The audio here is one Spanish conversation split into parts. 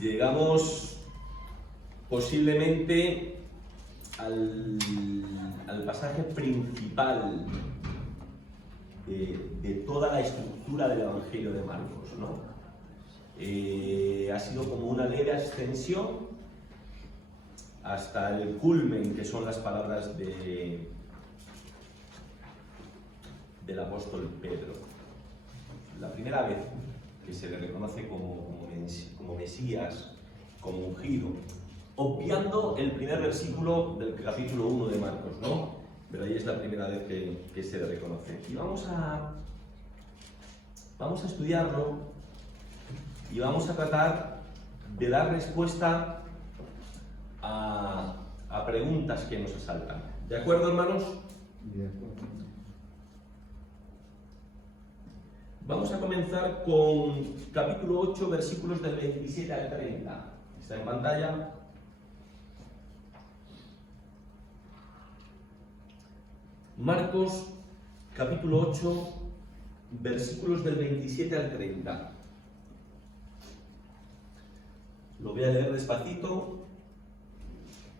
Llegamos posiblemente al pasaje principal de toda la estructura del Evangelio de Marcos, ¿no? Ha sido como una leve ascensión hasta el culmen, que son las palabras del apóstol Pedro. La primera vez que se le reconoce como Mesías, como ungido, obviando el primer versículo del capítulo 1 de Marcos, ¿no? Pero ahí es la primera vez que se le reconoce. Y vamos a estudiarlo y vamos a tratar de dar respuesta a preguntas que nos asaltan. ¿De acuerdo, hermanos? De acuerdo. Vamos a comenzar con capítulo 8, versículos del 27 al 30. Está en pantalla. Marcos, capítulo 8, versículos del 27 al 30. Lo voy a leer despacito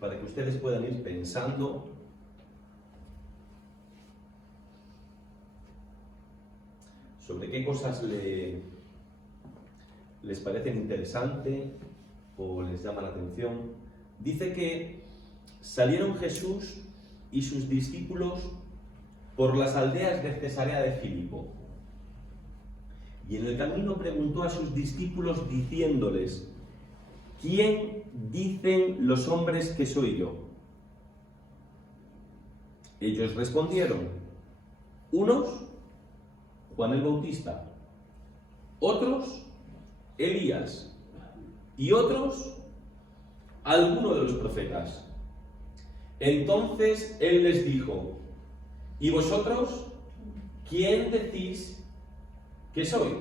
para que ustedes puedan ir pensando. Sobre qué cosas les parecen interesantes o les llama la atención. Dice que salieron Jesús y sus discípulos por las aldeas de Cesarea de Filipo. Y en el camino preguntó a sus discípulos diciéndoles: ¿quién dicen los hombres que soy yo? Ellos respondieron: unos, Juan el Bautista, otros, Elías, y otros, alguno de los profetas. Entonces él les dijo: ¿y vosotros quién decís que soy?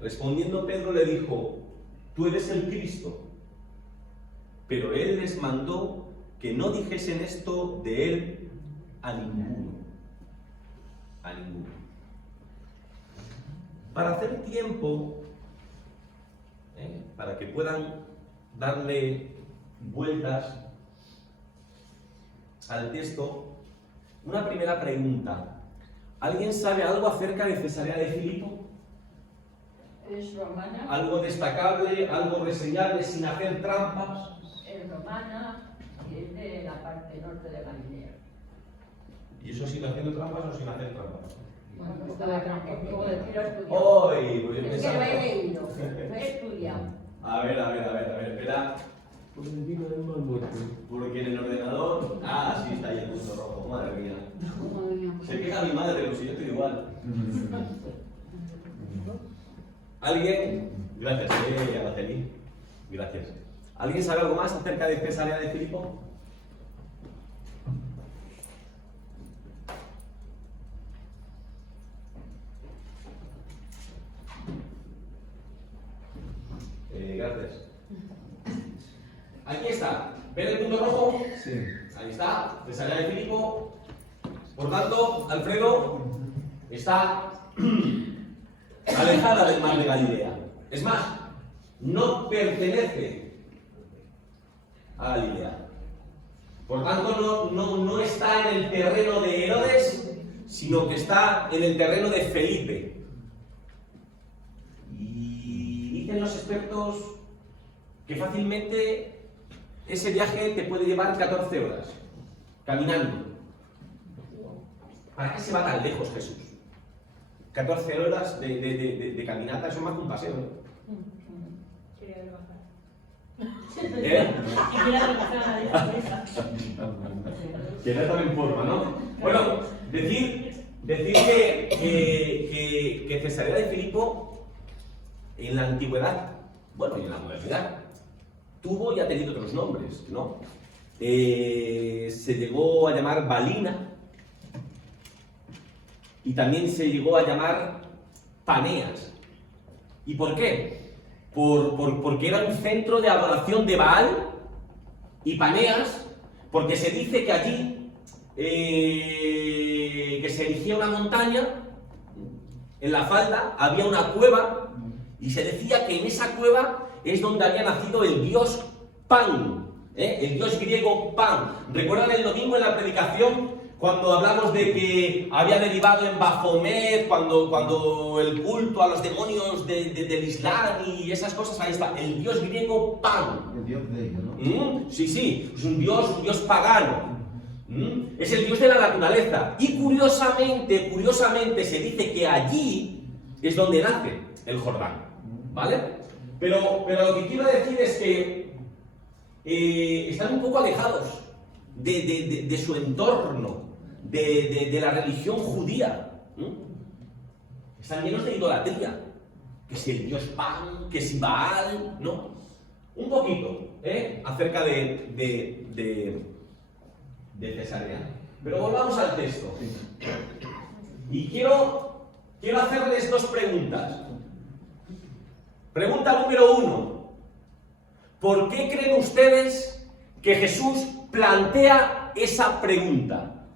Respondiendo Pedro le dijo: tú eres el Cristo. Pero él les mandó que no dijesen esto de él a ninguno. A ninguno. Para hacer tiempo, para que puedan darle vueltas al texto, una primera pregunta. ¿Alguien sabe algo acerca de Cesarea de Filipo? Es romana. ¿Algo destacable, algo reseñable sin hacer trampas? Es romana y es de la parte norte de Galilea. ¿Y eso sin haciendo trampas o sin hacer trampas? Bueno, estaba como decirlo estudiado. ¡Hoy! Pues yo Es que pensaba- lo he leído, lo he estudiado. A ver, espera. Por encima del mal muerto. Porque en el ordenador... Ah, sí, está ahí el punto rojo, madre mía. Se queja mi madre, pero si yo estoy igual. ¿Alguien? Gracias, Araceli. Gracias. ¿Alguien sabe algo más acerca de Cesarea de Filipo? Gracias. Aquí está. ¿Ven el punto rojo? Sí. Ahí está, Cesarea de Filipo. Por tanto, Alfredo está alejada del mar de Galilea. Es más, no pertenece a Galilea. Por tanto, no está en el terreno de Herodes, sino que está en el terreno de Felipe. Y dicen los expertos que fácilmente ese viaje te puede llevar 14 horas, caminando. ¿Para qué se va tan lejos Jesús? 14 horas de caminata, eso es más que un paseo, ¿no? Quería rebajar. ¿Eh? Quería rebajar a la cabeza. Que no estaba en forma, ¿no? Bueno, decir que Cesarea de Filipo en la antigüedad, bueno, y en la modernidad, tuvo y ha tenido otros nombres, ¿no? Se llegó a llamar Balina y también se llegó a llamar Paneas. ¿Y por qué? Porque era un centro de adoración de Baal, y Paneas porque se dice que allí que se erigía una montaña, en la falda había una cueva, y se decía que en esa cueva es donde había nacido el dios Pan, el dios griego Pan. ¿Recuerdan el domingo en la predicación cuando hablamos de que había derivado en Baphomet, cuando el culto a los demonios del Islam y esas cosas? Ahí está, el dios griego Pan. El dios de ellos, ¿no? Sí, sí, es un dios pagano. Es el dios de la naturaleza. Y curiosamente se dice que allí es donde nace el Jordán, ¿vale? Pero lo que quiero decir es que están un poco alejados de su entorno, de la religión judía. Están llenos de idolatría. Que si el dios Pan, que si Baal, ¿no? Un poquito, acerca de Cesarea. Pero volvamos al texto. Y quiero hacerles dos preguntas. Pregunta número 1. ¿Por qué creen ustedes que Jesús plantea esa pregunta?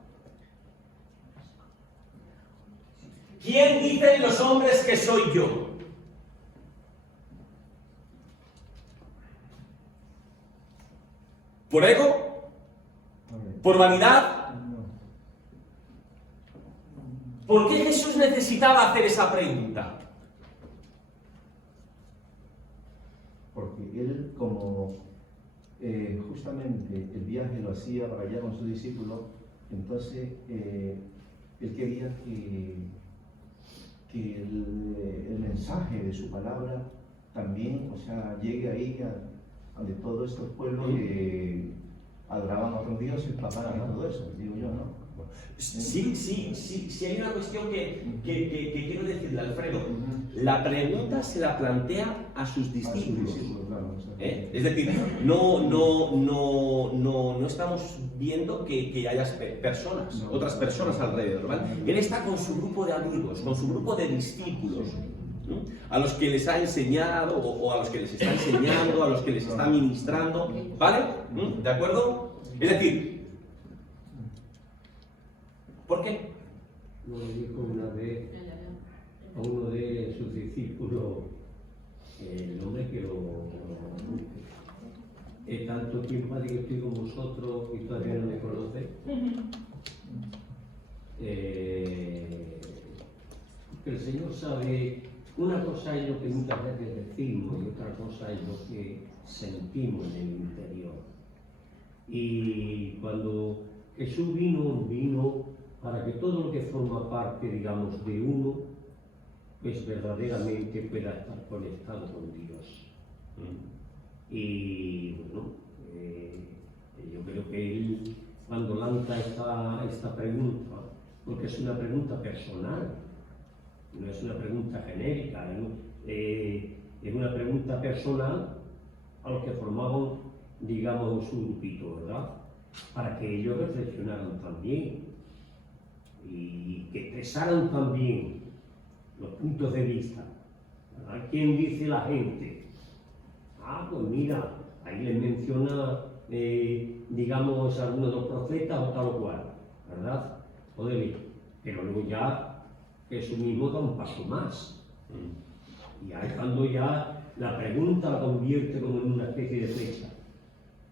¿Quién dicen los hombres que soy yo? ¿Por ego? ¿Por vanidad? No. ¿Por qué Jesús necesitaba hacer esa pregunta? Porque él, como justamente el viaje lo hacía para allá con sus discípulos, entonces él quería que el mensaje de su palabra también, o sea, llegue ahí a de todos estos pueblos que adoraban a otros dioses, pasaran a todo eso, digo yo, ¿no? Sí, hay una cuestión que quiero decirle, Alfredo. La pregunta se la plantea a sus discípulos. Claro, Es decir, no estamos viendo que haya personas, otras personas alrededor, ¿vale? Él está con su grupo de amigos, con su grupo de discípulos, ¿no? A los que les ha enseñado, o a los que les está enseñando, a los que les está ministrando, ¿vale? ¿De acuerdo? Es decir, ¿por qué? Lo dijo una vez a uno de sus discípulos, el hombre que tanto tiempo hace que estoy con vosotros y todavía no me conocéis. El Señor sabe, una cosa es lo que muchas veces decimos y otra cosa es lo que sentimos en el interior. Y cuando Jesús vino para que todo lo que forma parte, digamos, de uno, pues verdaderamente pueda estar conectado con Dios. Y bueno, yo creo que él, cuando lanza esta pregunta, porque es una pregunta personal, no es una pregunta genérica, ¿no? Es una pregunta personal a los que formaban, digamos, su grupito, ¿verdad? Para que ellos reflexionaran también y que expresaran también los puntos de vista, ¿verdad? ¿Quién dice la gente? Pues mira, ahí les menciona, digamos, algunos de los profetas o tal o cual, ¿verdad? Pero luego ya Jesús mismo da un paso más. Y ahí es cuando ya la pregunta la convierte como en una especie de flecha.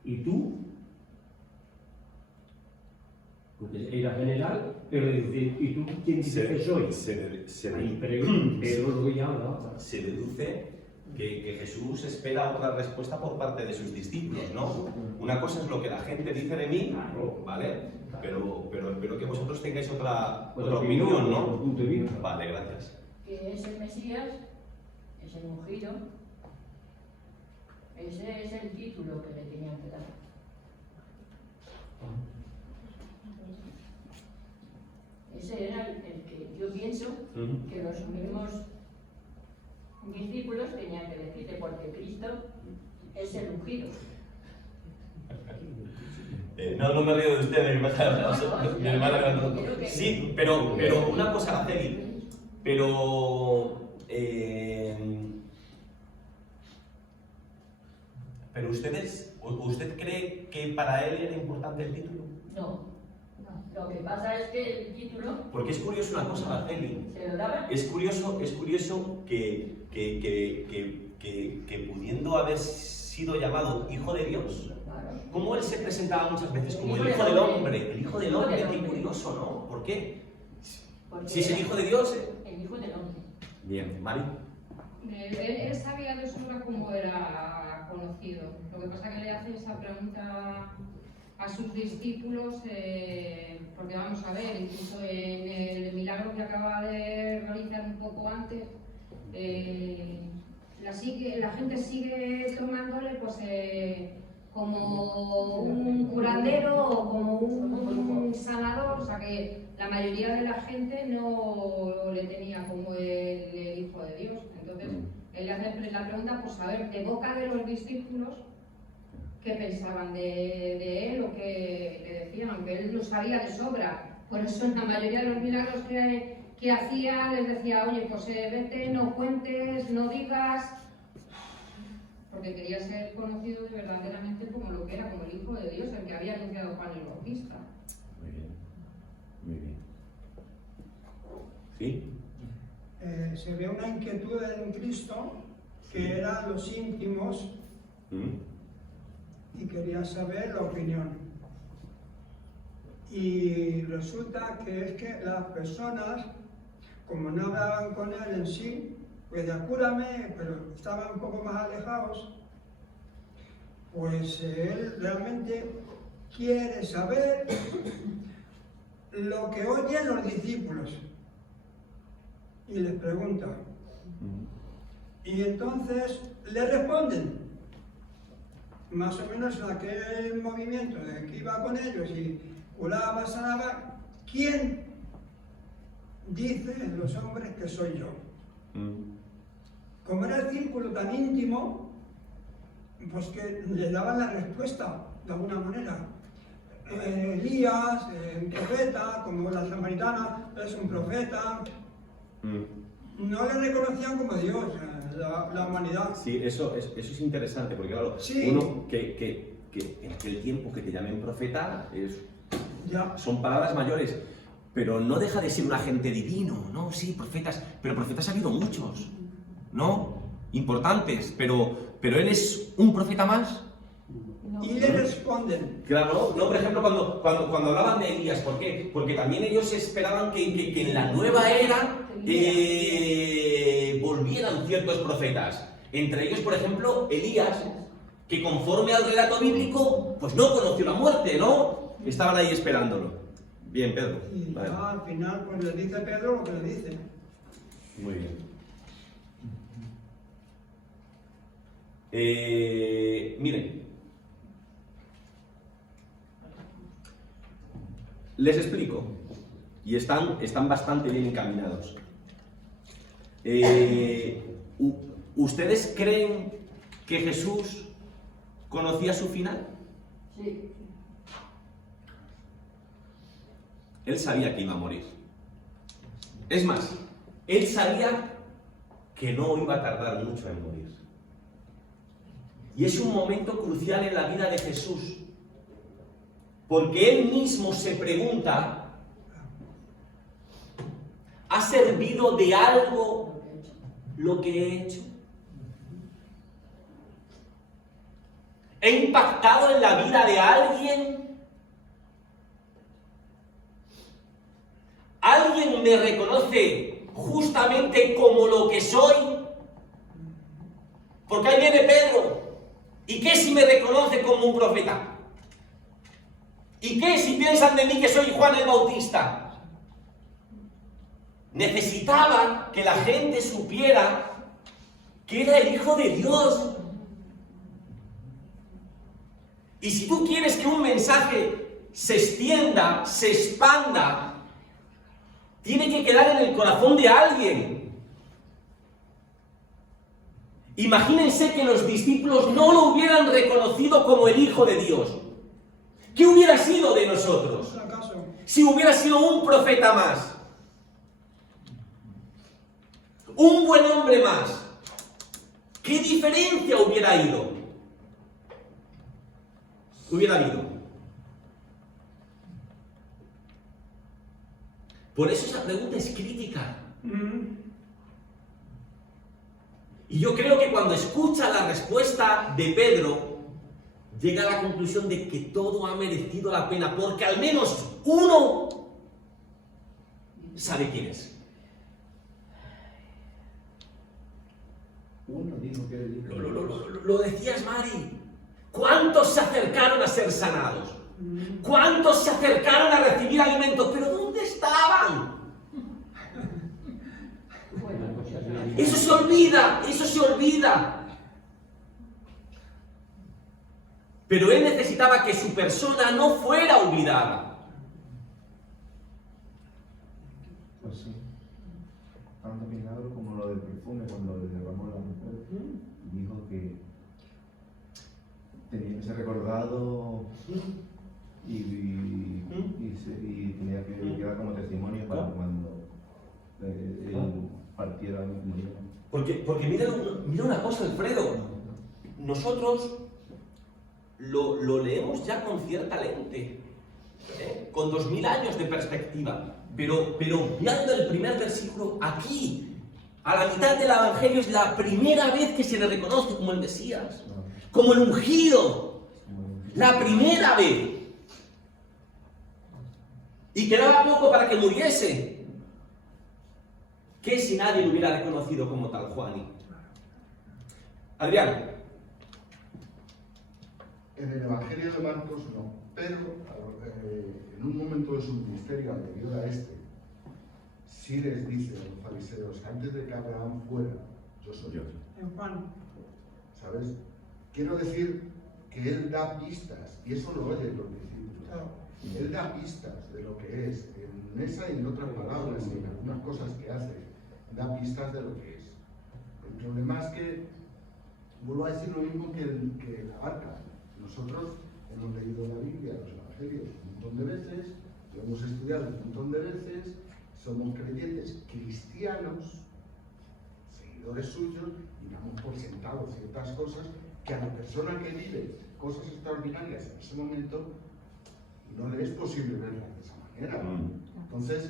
¿Y tú? Porque era general, pero dice, ¿y tú quién dice que soy? Pero luego ya hablaba. Se deduce que Jesús espera otra respuesta por parte de sus discípulos, ¿no? Una cosa es lo que la gente dice de mí, ¿vale? Pero espero que vosotros tengáis otra opinión, ¿no? Punto de vista. Vale, gracias. Que es el Mesías, es el ungido. Ese es el título que le tenían que dar. Ese era el que yo pienso que los mismos discípulos tenían que decirle, porque Cristo es el ungido. No me río de usted, mi hermana. Sí, pero una cosa, Araceli, pero ¿usted cree que para él era importante el título? No. Lo que pasa es que el título Porque es curioso una cosa, Araceli. ¿Se lo daban? Es curioso que pudiendo haber sido llamado Hijo de Dios, Claro. como él se presentaba muchas veces como El el Hijo Hijo del del Hombre. Hombre, el Hijo del El Hijo Hombre, del qué Hombre. curioso, ¿no? ¿Por qué? Porque Si es el era Hijo de Dios. el hijo del hombre. Bien, Mari. Él sabía de sobra cómo era conocido. Lo que pasa es que le hace esa pregunta a sus discípulos, porque vamos a ver, incluso en el milagro que acaba de realizar un poco antes, la gente sigue tomándole pues, como un curandero o como un sanador, o sea que la mayoría de la gente no le tenía como el Hijo de Dios. Entonces, él le hace la pregunta por saber de boca de los discípulos qué pensaban de él o qué le decían, aunque él lo sabía de sobra. Por eso en la mayoría de los milagros que hacía les decía, oye, pues vete, no cuentes, no digas, porque quería ser conocido verdaderamente como lo que era, como el Hijo de Dios, el que había anunciado Juan el Bautista. Muy bien, muy bien. ¿Sí? Se ve una inquietud en Cristo que eran los íntimos y quería saber la opinión. Y resulta que es que las personas, como no hablaban con él en sí, pues de cúrame, pero estaban un poco más alejados, pues él realmente quiere saber lo que oyen los discípulos. Y les pregunta. Y entonces le responden. Más o menos en aquel movimiento de que iba con ellos y curaba, sanaba. ¿Quién dice los hombres que soy yo? Como era el círculo tan íntimo, pues que le daban la respuesta de alguna manera. Elías, un profeta, como la samaritana es un profeta. No le reconocían como Dios, la humanidad. Sí, eso es interesante, porque claro, Sí. uno que en aquel tiempo que te llamen profeta Ya. son palabras mayores, pero no deja de ser un agente divino, ¿no? Sí, profetas, pero profetas ha habido muchos, ¿no? Importantes, pero él es un profeta más. Y le responden. Claro, no, por ejemplo, cuando hablaban de Elías, ¿por qué? Porque también ellos esperaban que en la nueva era volvieran ciertos profetas. Entre ellos, por ejemplo, Elías, que conforme al relato bíblico, pues no conoció la muerte, ¿no? Estaban ahí esperándolo. Bien, Pedro. Y Vale. ya al final pues le dice Pedro lo que le dice. Muy bien. Miren. Les explico. Y están bastante bien encaminados. ¿Ustedes creen que Jesús conocía su final? Sí. Él sabía que iba a morir. Es más, él sabía que no iba a tardar mucho en morir. Y es un momento crucial en la vida de Jesús, porque él mismo se pregunta, ¿ha servido de algo lo que he hecho? ¿He impactado en la vida de alguien? ¿Alguien me reconoce justamente como lo que soy? Porque ahí viene Pedro. ¿Y qué si me reconoce como un profeta? ¿Y qué si piensan de mí que soy Juan el Bautista? Necesitaba que la gente supiera que era el Hijo de Dios. Y si tú quieres que un mensaje se extienda, se expanda, tiene que quedar en el corazón de alguien. Imagínense que los discípulos no lo hubieran reconocido como el Hijo de Dios. ¿Qué hubiera sido de nosotros? ¿Acaso? Si hubiera sido un profeta más, un buen hombre más, ¿qué diferencia hubiera habido? Por eso esa pregunta es crítica. Y yo creo que cuando escucha la respuesta de Pedro, llega a la conclusión de que todo ha merecido la pena, porque al menos uno sabe quién es. Uno dijo que él dijo. Lo decías, Mari. ¿Cuántos se acercaron a ser sanados? ¿Cuántos se acercaron a recibir alimentos? ¿Pero dónde estaban? Eso se olvida, eso se olvida. Pero él necesitaba que su persona no fuera olvidada. Pues sí. Tanto milagro como lo del perfume cuando le derramó la mujer. Dijo que tenía que ser recordado y tenía que quedar como testimonio para cuando él partiera y muriera. Porque mira una cosa, Alfredo. Nosotros lo leemos ya con cierta lente, con 2000 años de perspectiva. Pero mirando el primer versículo, aquí, a la mitad del Evangelio, es la primera vez que se le reconoce como el Mesías, como el ungido. La primera vez. Y quedaba poco para que muriese. ¿Qué si nadie lo hubiera reconocido como tal, Juani? Adrián. En el Evangelio de Marcos no, pero en un momento de su ministerio anterior a este, sí les dice a los fariseos, antes de que Abraham fuera, yo soy yo. En Juan. ¿Sabes? Quiero decir que él da pistas, y eso lo oyen los discípulos. Claro. Él da pistas de lo que es, en esa y en otras palabras, y en algunas cosas que hace, da pistas de lo que es. El problema es que, vuelvo a decir lo mismo que la barca. Nosotros hemos leído la Biblia, los Evangelios, un montón de veces, lo hemos estudiado un montón de veces, somos creyentes cristianos, seguidores suyos, y damos por sentado ciertas cosas que a la persona que vive cosas extraordinarias en ese momento no le es posible verlas de esa manera. Entonces,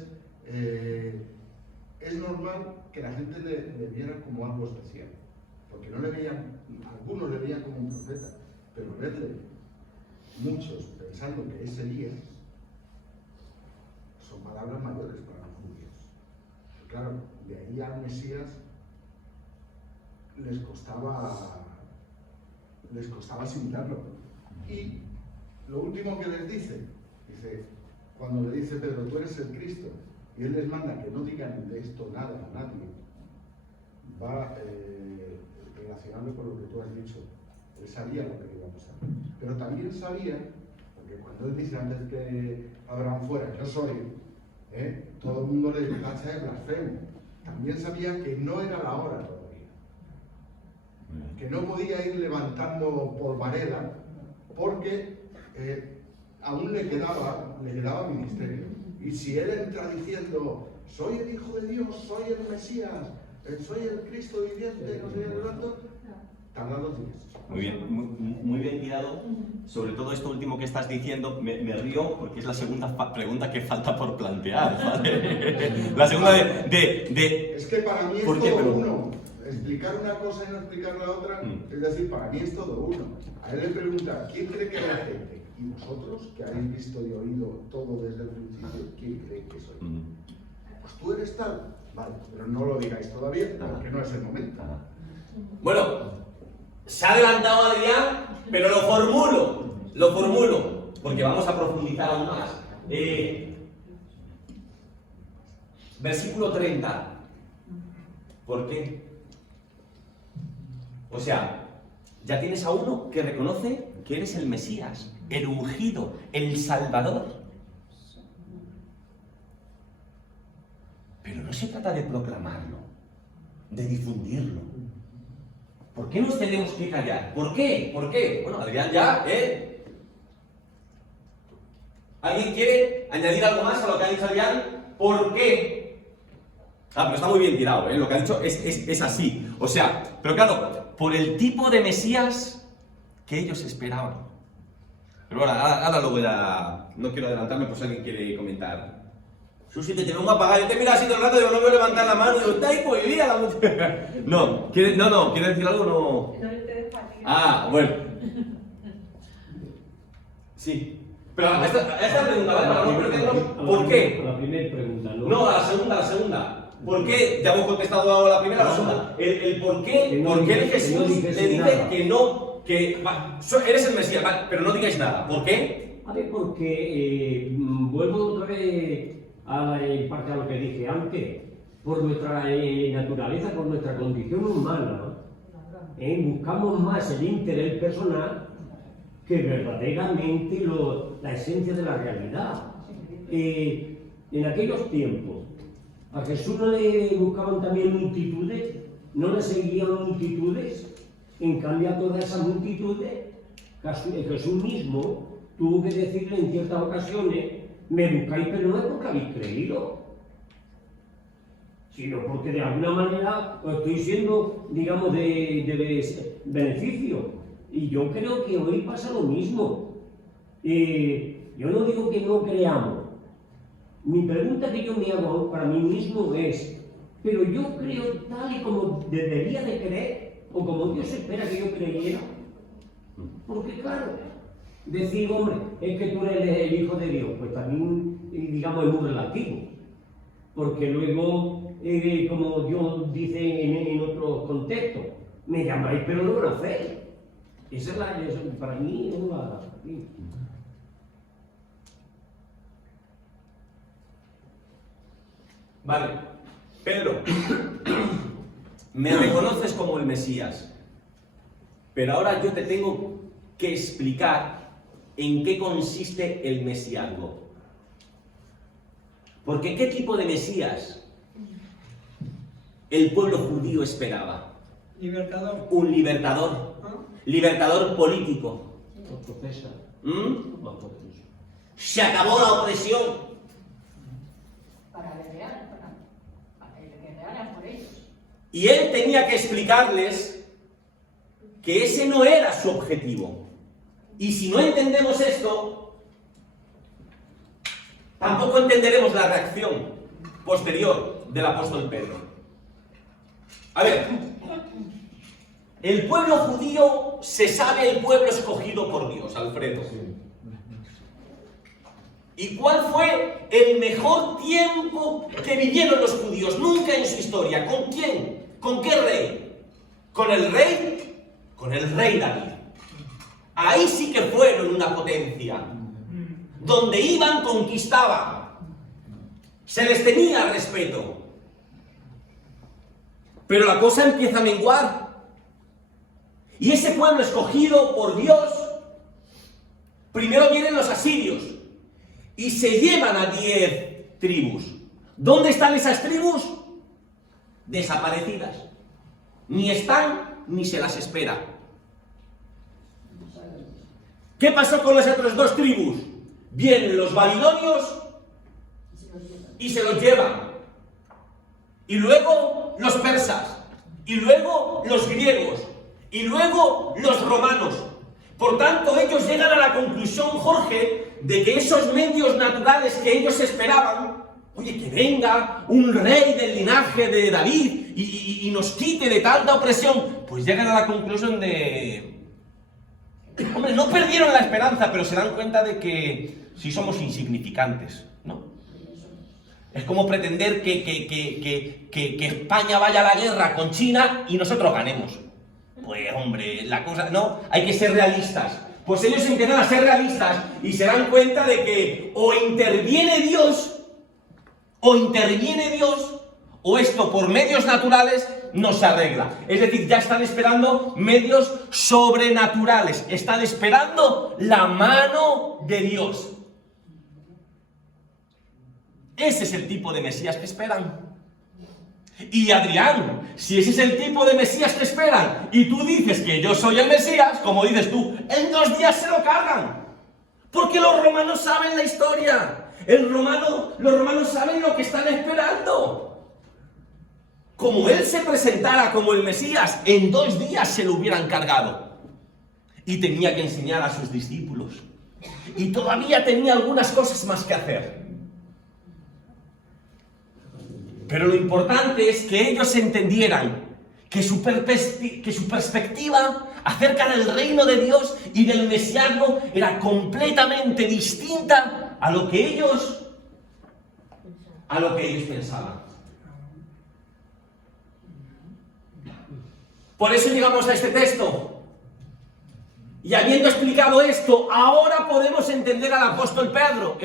es normal que la gente le viera como algo especial, porque no le veían, algunos le veían como un profeta, pero verle, muchos pensando que es Elías, son palabras mayores para los judíos. Claro, de ahí al Mesías les costaba asimilarlo. Y lo último que les dice, cuando le dice Pedro, tú eres el Cristo, y él les manda que no digan de esto nada a nadie, va relacionado con lo que tú has dicho. Él sabía lo que iba a pasar. Pero también sabía, porque cuando él dice antes que Abraham fuera, yo soy, todo el mundo le tacha de blasfemo. También sabía que no era la hora todavía. Que no podía ir levantando polvareda, porque aún le quedaba ministerio. Y si él entra diciendo, soy el Hijo de Dios, soy el Mesías, soy el Cristo viviente, no sé el rato, tarda 2 días. Muy bien, muy bien tirado. Sobre todo esto último que estás diciendo, me río porque es la segunda pregunta que falta por plantear, ¿vale? La segunda de... Es que para mí es ¿por qué? todo uno. Explicar una cosa y no explicar la otra, es decir, para mí es todo uno. A él le pregunta, ¿quién cree que es la gente? Y vosotros, que habéis visto y oído todo desde el principio, ¿quién cree que soy? Pues tú eres tal. Vale, pero no lo digáis todavía, porque no es el momento. Bueno, se ha adelantado Adrián, pero lo formulo, porque vamos a profundizar aún más. Versículo 30. ¿Por qué? O sea, ya tienes a uno que reconoce que eres el Mesías, el ungido, el Salvador. Pero no se trata de proclamarlo, de difundirlo. ¿Por qué nos tenemos que callar? ¿Por qué? ¿Por qué? Bueno, Adrián ya, ¿Alguien quiere añadir algo más a lo que ha dicho Adrián? ¿Por qué? Pero está muy bien tirado, Lo que ha dicho es así. O sea, pero claro, por el tipo de Mesías que ellos esperaban. Pero ahora lo voy a... No quiero adelantarme por si alguien quiere comentar. Susi, que te veo un apagado. Yo te miro así todo el rato, digo, no me levantar la mano, digo, está ahí cohibida la mujer. No, ¿quieres decir algo? No. No te dejo a ti. Ah, bueno. Sí. Pero esta pregunta, ¿vale? Para no perdernos, ¿por qué? A la primera pregunta, ¿no? No, a la segunda. ¿Por qué? Ya hemos contestado a la primera, a la segunda. El por qué, ¿por qué Jesús le dice que no, eres el Mesías, vale, pero no digáis nada? ¿Por qué? A ver, porque vuelvo otra vez en parte a lo que dije antes. Por nuestra naturaleza, por nuestra condición humana, buscamos más el interés personal que verdaderamente la esencia de la realidad. En aquellos tiempos, a Jesús no le buscaban también multitudes, no le seguían multitudes, en cambio a todas esas multitudes, Jesús mismo tuvo que decirle en ciertas ocasiones, me buscáis pero no es porque habéis creído, sino porque de alguna manera os estoy siendo, digamos, de beneficio. Y yo creo que hoy pasa lo mismo. Yo no digo que no creamos. Mi pregunta que yo me hago para mí mismo es, pero yo creo tal y como debería de creer, o como Dios espera que yo creyera. Porque claro, decir, hombre, es que tú eres el Hijo de Dios, pues también, digamos, es muy relativo. Porque luego, como Dios dice en otros contextos, me llamáis pero no lo hacéis. Esa es para mí es la... Vale, Pedro, me reconoces como el Mesías, pero ahora yo te tengo que explicar en qué consiste el mesiazgo. Porque ¿qué tipo de Mesías el pueblo judío esperaba? Libertador. Un libertador, libertador político. Se acabó la opresión. Para que guerrearan por ellos. Y él tenía que explicarles que ese no era su objetivo. Y si no entendemos esto, tampoco entenderemos la reacción posterior del apóstol Pedro. A ver, el pueblo judío se sabe el pueblo escogido por Dios, Alfredo. ¿Y cuál fue el mejor tiempo que vivieron los judíos? Nunca en su historia. ¿Con quién? ¿Con qué rey? ¿Con el rey? Con el rey David. Ahí sí que fueron una potencia. Donde iban, conquistaban. Se les tenía respeto. Pero la cosa empieza a menguar. Y ese pueblo escogido por Dios, primero vienen los asirios. Y se llevan a 10 tribus. ¿Dónde están esas tribus? Desaparecidas. Ni están, ni se las espera. ¿Qué pasó con las otras 2 tribus? Vienen los babilonios y se los llevan. Y luego los persas. Y luego los griegos. Y luego los romanos. Por tanto, ellos llegan a la conclusión, Jorge, de que esos medios naturales que ellos esperaban, oye, que venga un rey del linaje de David y nos quite de tanta opresión, pues llegan a la conclusión de... Hombre, no perdieron la esperanza, pero se dan cuenta de que sí somos insignificantes, ¿no? Es como pretender que España vaya a la guerra con China y nosotros ganemos. Pues hombre, la cosa... No, hay que ser realistas. Pues ellos empiezan a ser realistas y se dan cuenta de que o interviene Dios, o esto por medios naturales no se arregla. Es decir, ya están esperando medios sobrenaturales. Están esperando la mano de Dios. Ese es el tipo de Mesías que esperan. Y Adrián, si ese es el tipo de Mesías que esperan, y tú dices que yo soy el Mesías, como dices tú, en 2 días se lo cargan. Porque los romanos saben la historia. Los romanos saben lo que están esperando. Como él se presentara como el Mesías, en 2 días se lo hubieran cargado. Y tenía que enseñar a sus discípulos. Y todavía tenía algunas cosas más que hacer. Pero lo importante es que ellos entendieran que su perspectiva acerca del reino de Dios y del mesianismo era completamente distinta a lo que ellos pensaban. Por eso llegamos a este texto. Y habiendo explicado esto, ahora podemos entender al apóstol Pedro.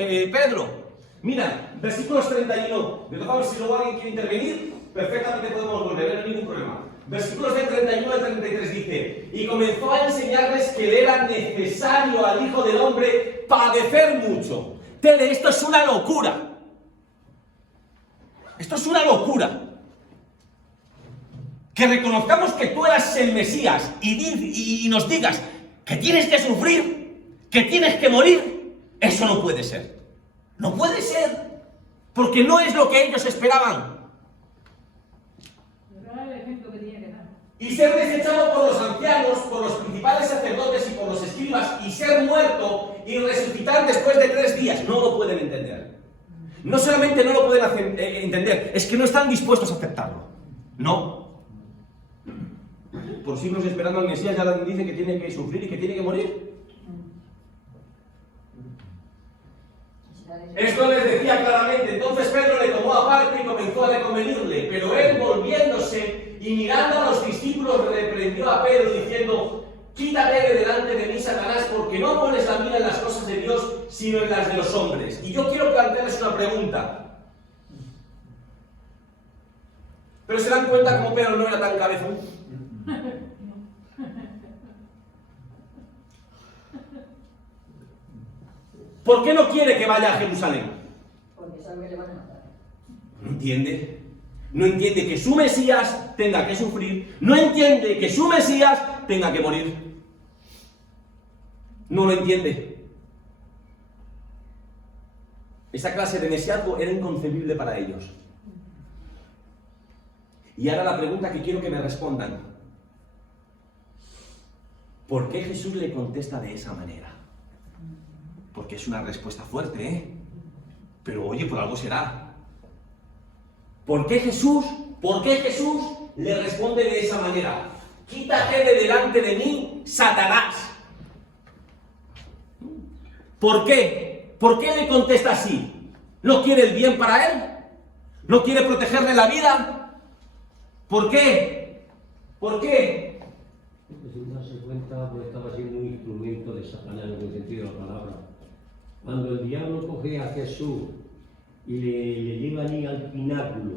Mira, versículos 31. De todas, si luego alguien quiere intervenir, perfectamente podemos volver, no hay ningún problema. Versículos del 31 al 33 dice: y comenzó a enseñarles que le era necesario al Hijo del Hombre padecer mucho. Tere, esto es una locura. Esto es una locura. Que reconozcamos que tú eras el Mesías y nos digas que tienes que sufrir, que tienes que morir. Eso no puede ser. No puede ser. Porque no es lo que ellos esperaban. Y ser desechado por los ancianos, por los principales sacerdotes y por los escribas, y ser muerto y resucitar después de 3 días. No lo pueden entender. No solamente no lo pueden entender, es que no están dispuestos a aceptarlo. No. Por siglos esperando al Mesías, ya dice que tiene que sufrir y que tiene que morir. Esto les decía claramente. Entonces Pedro le tomó aparte y comenzó a reconvenirle, pero él, volviéndose y mirando a los discípulos, reprendió a Pedro diciendo: quítate de delante de mí, Satanás, porque no pones la mira en las cosas de Dios, sino en las de los hombres. Y yo quiero plantearles una pregunta. Pero se dan cuenta cómo Pedro no era tan cabezón. ¿Por qué no quiere que vaya a Jerusalén? Porque sabe que le van a matar. No entiende. No entiende que su Mesías tenga que sufrir. No entiende que su Mesías tenga que morir. No lo entiende. Esa clase de mesiasgo era inconcebible para ellos. Y ahora la pregunta que quiero que me respondan: ¿por qué Jesús le contesta de esa manera? Porque es una respuesta fuerte, ¿eh? Pero oye, por algo será. ¿Por qué Jesús le responde de esa manera? Quítate de delante de mí, Satanás. ¿Por qué? ¿Por qué le contesta así? ¿No quiere el bien para él? ¿No quiere protegerle la vida? ¿Por qué? ¿Por qué? Porque sin darse cuenta, pues estaba siendo un instrumento de Satanás en el sentido de la palabra. Cuando el diablo coge a Jesús y le lleva allí al pináculo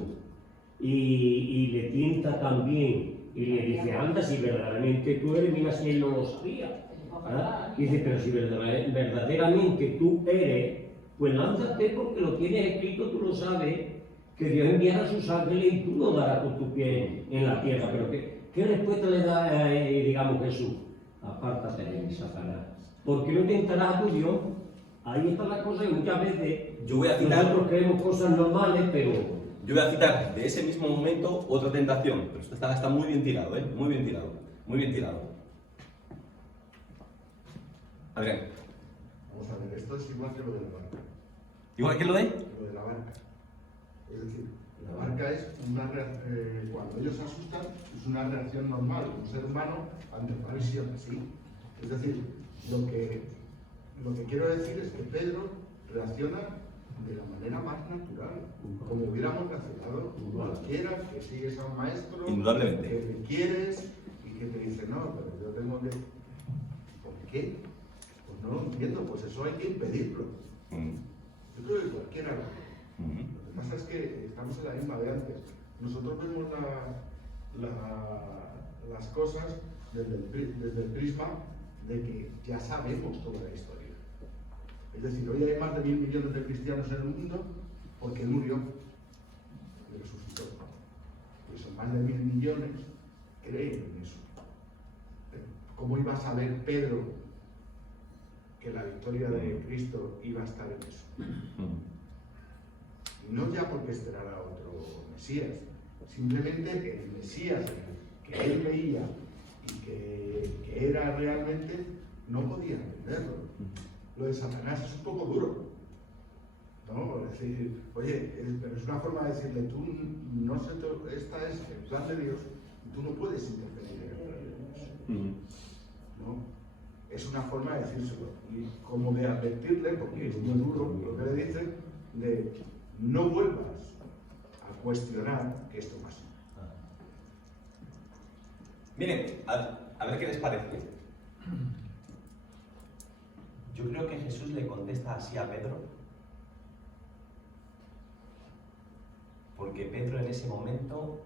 y le tienta también y le dice: anda, si verdaderamente tú eres, mira si él no lo sabía. ¿Ah? Y dice: pero si verdaderamente tú eres, pues lánzate porque lo tienes escrito, tú lo sabes, que Dios enviará a sus ángeles y tú lo darás con tu pie en la tierra. Pero ¿qué respuesta le da, digamos, Jesús? Apártate de mí, Satanás, porque no tentarás a tu Dios. Ahí está la cosa, y muchas veces nosotros creemos cosas normales, pero... Yo voy a citar de ese mismo momento otra tentación, pero esto está muy bien tirado, ¿eh? Muy bien tirado, muy bien tirado. Adrián. Vamos a ver, esto es igual que lo de la barca. ¿Igual que lo de? Lo de la barca. Es decir, la barca es una cuando ellos se asustan, es una reacción normal, un ser humano ante una visión así. Es decir, lo que quiero decir es que Pedro reacciona de la manera más natural, como hubiéramos reaccionado cualquiera que sigues a un maestro, indudablemente, que le quieres y que te dice: no, pero yo tengo que... ¿Por qué? Pues no lo entiendo, pues eso hay que impedirlo. Yo creo que cualquiera lo hace. Lo que pasa es que estamos en la misma de antes. Nosotros vemos las cosas desde el prisma de que ya sabemos toda la historia. Es decir, hoy hay más de 1.000 millones de cristianos en el mundo porque él murió y resucitó. Pues son más de 1.000 millones creen en eso. ¿Cómo iba a saber Pedro que la victoria de Cristo iba a estar en eso? Y no ya porque esperara otro Mesías, simplemente el Mesías que él veía y que era realmente, no podía entenderlo. Lo de Satanás es un poco duro, ¿no? Es decir, oye, pero es una forma de decirle, tú no sé, esta es el plan de Dios y tú no puedes intervenir en el plan de Dios. ¿No? Es una forma de decírselo y como de advertirle, porque es muy duro lo que le dice, de no vuelvas a cuestionar que esto pasa. Miren, a ver qué les parece. Yo creo que Jesús le contesta así a Pedro, porque Pedro en ese momento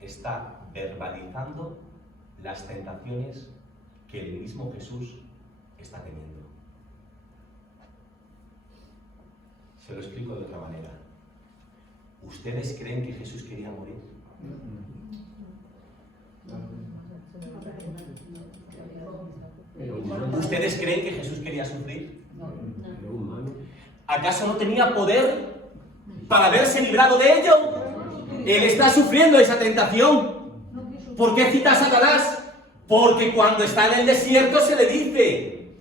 está verbalizando las tentaciones que el mismo Jesús está teniendo. Se lo explico de otra manera. ¿Ustedes creen que Jesús quería morir? ¿Ustedes creen que Jesús quería sufrir? ¿Acaso no tenía poder para haberse librado de ello? Él está sufriendo esa tentación. ¿Por qué cita a Satanás? Porque cuando está en el desierto se le dice: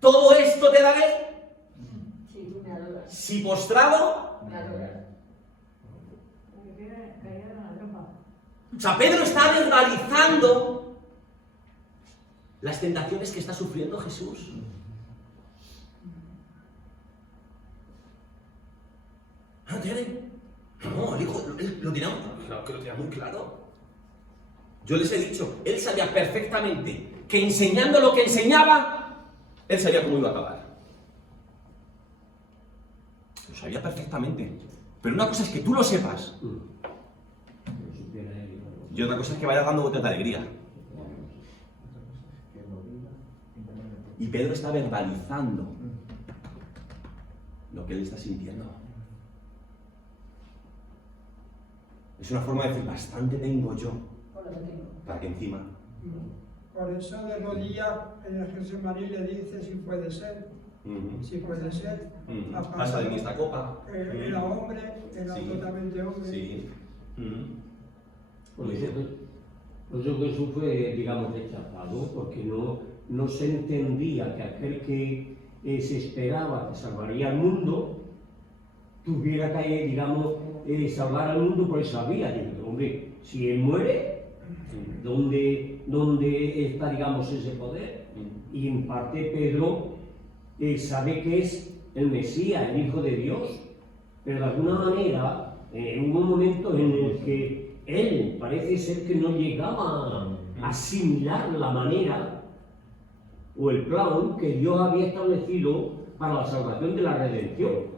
todo esto te daré si postrado. O sea, Pedro está verbalizando las tentaciones que está sufriendo Jesús. ¿No tienen? No, el hijo lo dirá, claro que lo dirá muy claro. Yo les he dicho, él sabía perfectamente que enseñando lo que enseñaba, él sabía cómo iba a acabar. Lo sabía perfectamente. Pero una cosa es que tú lo sepas. Y otra cosa es que vaya dando botes de alegría. Y Pedro está verbalizando lo que él está sintiendo. Es una forma de decir, bastante tengo yo para que encima. Por eso de rodillas en el Getsemaní le dice si puede ser. Si puede ser. Pasa de mí esta copa. Era hombre, era totalmente hombre. Sí. Por eso Jesús fue, digamos, rechazado, porque no se entendía que aquel que se esperaba que salvaría al mundo tuviera que, digamos, salvar al mundo por esa vía. Digo, hombre, si él muere, ¿dónde está, digamos, ese poder? Y en parte Pedro sabe que es el Mesías, el Hijo de Dios, pero de alguna manera hubo un momento en el que él parece ser que no llegaba a asimilar la manera o el plan que Dios había establecido para la salvación de la redención.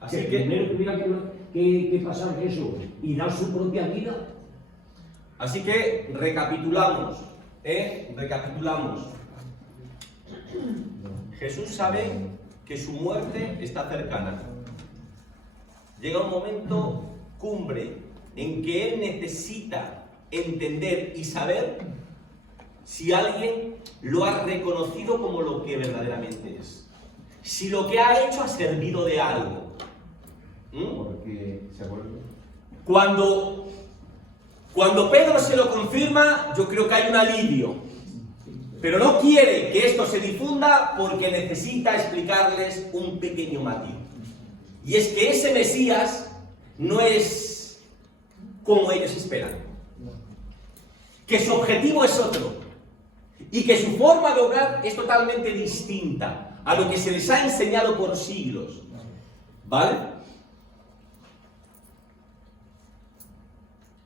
Así que que primero tuviera que pasar Jesús y dar su propia vida. Así que recapitulamos, recapitulamos. Jesús sabe que su muerte está cercana. Llega un momento cumbre en que él necesita entender y saber si alguien lo ha reconocido como lo que verdaderamente es. Si lo que ha hecho ha servido de algo. Porque se acuerda. Cuando Pedro se lo confirma, yo creo que hay un alivio. Pero no quiere que esto se difunda porque necesita explicarles un pequeño matiz. Y es que ese Mesías no es como ellos esperan. Que su objetivo es otro. Y que su forma de obrar es totalmente distinta a lo que se les ha enseñado por siglos. ¿Vale?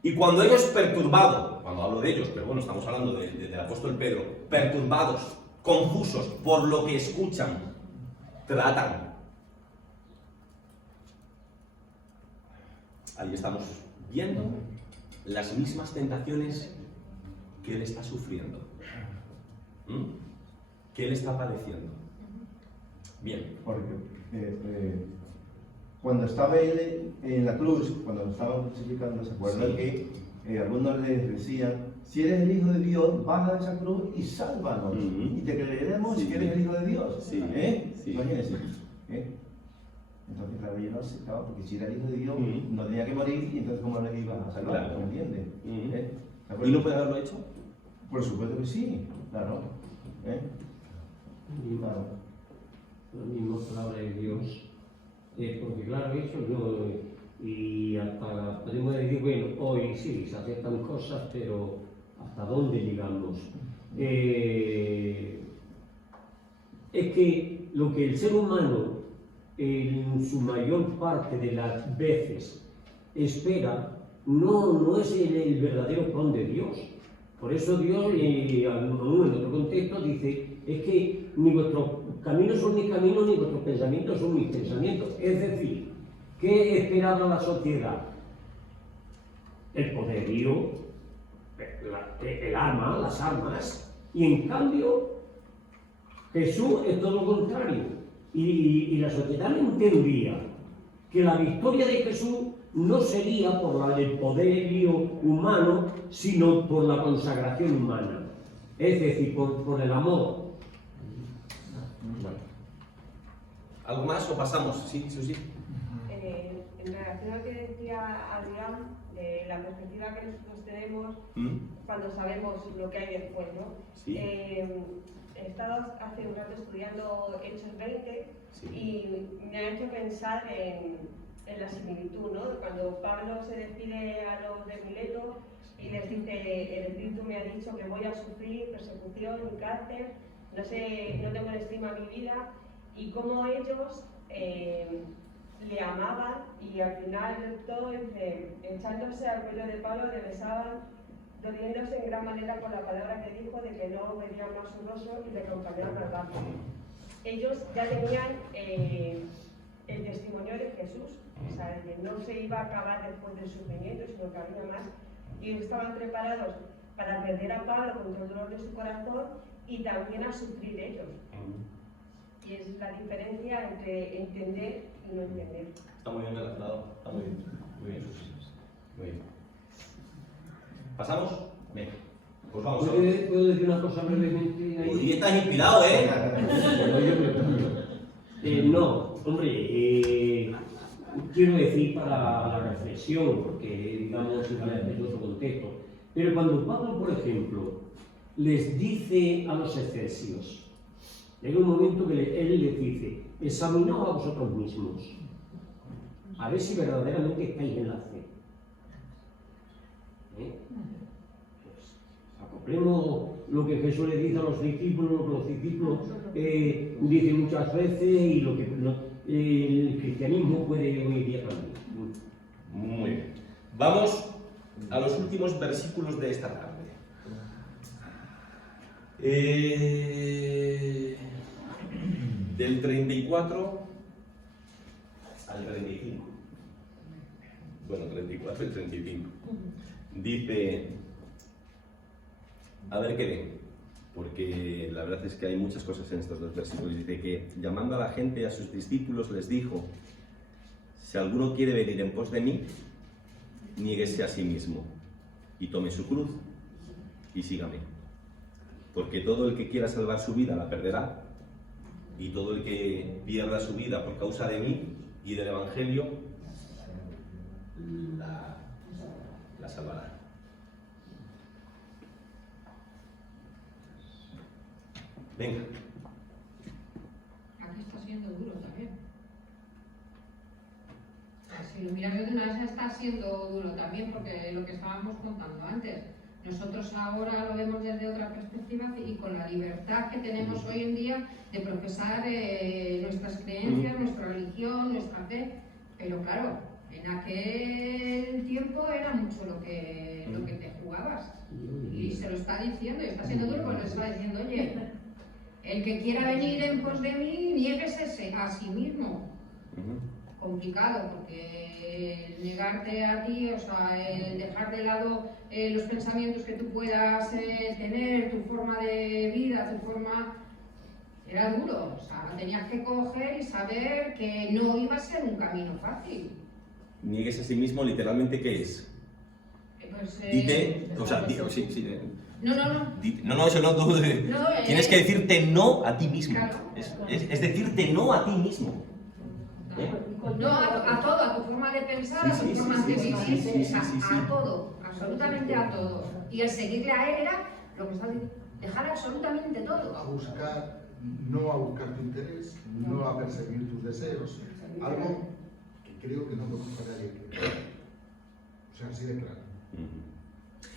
Y cuando ellos perturbados, cuando hablo de ellos, pero bueno, estamos hablando del apóstol Pedro, perturbados, confusos por lo que escuchan, tratan. Ahí estamos viendo las mismas tentaciones que él está sufriendo, que él está padeciendo. Bien. Porque cuando estaba él en la cruz, cuando lo estaban crucificando, ¿se acuerdan que algunos les decían, si eres el Hijo de Dios, baja de esa cruz y sálvanos, y te creeremos si eres el Hijo de Dios? Sí. Imagínense. Entonces, claro, yo no aceptaba, porque si era el Hijo de Dios, no tenía que morir, y entonces ¿cómo le iba a salvar? Claro. ¿Me entiendes? ¿Y no puede haberlo hecho? Por supuesto que sí, claro. La misma palabra de Dios porque claro, eso no, y hasta podemos decir, bueno, hoy sí, se aceptan cosas, pero ¿hasta dónde llegamos? Es que lo que el ser humano en su mayor parte de las veces espera no es el verdadero plan de Dios. Por eso Dios, en otro contexto, dice, es que ni vuestros caminos son mis caminos, ni vuestros pensamientos son mis pensamientos. Es decir, ¿qué esperaba la sociedad? El poderío, el arma, las armas, y en cambio Jesús es todo lo contrario. Y la sociedad no entendía que la victoria de Jesús no sería por el poderío humano, sino por la consagración humana, es decir, por el amor. ¿Algo más o pasamos? Sí, Susi. En relación a lo que decía Adrián, de la perspectiva que nosotros tenemos cuando sabemos lo que hay después, ¿no? Sí. He estado hace un rato estudiando Hechos 20 Sí. y me ha hecho pensar en la similitud, ¿no? Cuando Pablo se despide a los de Mileto y les dice, el Espíritu me ha dicho que voy a sufrir persecución y cárcel, no tengo en estima mi vida, y cómo ellos le amaban y al final de todo, echándose al pelo de Pablo, le besaban, doliéndose en gran manera por la palabra que dijo de que no verían más su rostro y le acompañaban al barco. Ellos ya tenían el testimonio de Jesús, o sea, de que no se iba a acabar después del sufrimiento, sino que había más, y estaban preparados para perder a Pablo con todo el dolor de su corazón y también a sufrir ellos. Y es la diferencia entre entender y no entender. Está muy bien relacionado, está muy bien. Muy bien, Susi. Muy bien. ¿Pasamos? Venga. Pues vamos. ¿Puedo decir una cosa brevemente? Hoy estás inspirado, ¿eh? No, hombre, quiero decir para la reflexión, porque digamos es otro contexto, pero cuando Pablo, por ejemplo, les dice a los efesios, en un momento que él les dice, examinaos a vosotros mismos, a ver si verdaderamente estáis en la fe. Pues, acoplemos lo que Jesús le dice a los discípulos, lo que los discípulos dicen muchas veces y lo que el cristianismo puede hoy día también. Muy bien. Vamos a los últimos versículos de esta tarde. Del 34 al 35. Bueno, 34 y 35. Dice, a ver qué ven, porque la verdad es que hay muchas cosas en estos dos versículos. Dice que, llamando a la gente, a sus discípulos, les dijo, si alguno quiere venir en pos de mí, niéguese a sí mismo y tome su cruz y sígame. Porque todo el que quiera salvar su vida la perderá, y todo el que pierda su vida por causa de mí y del Evangelio la salvará. Venga. Aquí está siendo duro también. Si lo miramos de una vez, está siendo duro también, porque lo que estábamos contando antes. Nosotros ahora lo vemos desde otra perspectiva y con la libertad que tenemos hoy en día de profesar nuestras creencias, nuestra religión, nuestra fe. Pero claro, en aquel tiempo era mucho lo que te jugabas. Y se lo está diciendo, y está siendo duro porque nos está diciendo, oye, el que quiera venir en pos de mí, niéguese a sí mismo. Complicado, porque el negarte a ti, o sea, el dejar de lado los pensamientos que tú puedas tener, tu forma de vida, tu forma... Era duro, o sea, tenías que coger y saber que no iba a ser un camino fácil. Niegues a sí mismo, literalmente, ¿qué es? Pues, Dite, o sea, sí. No. Eso no, tú, tienes que decirte no a ti mismo. Claro. Es decirte no a ti mismo. No, a todo, a tu forma de pensar, a tu forma de vivir, a todo, absolutamente a todo. Y el seguirle a él era lo que está diciendo, dejar absolutamente todo. No a buscar tu interés, no a perseguir tus deseos, algo que creo que no conozco a nadie que... O sea, así de claro.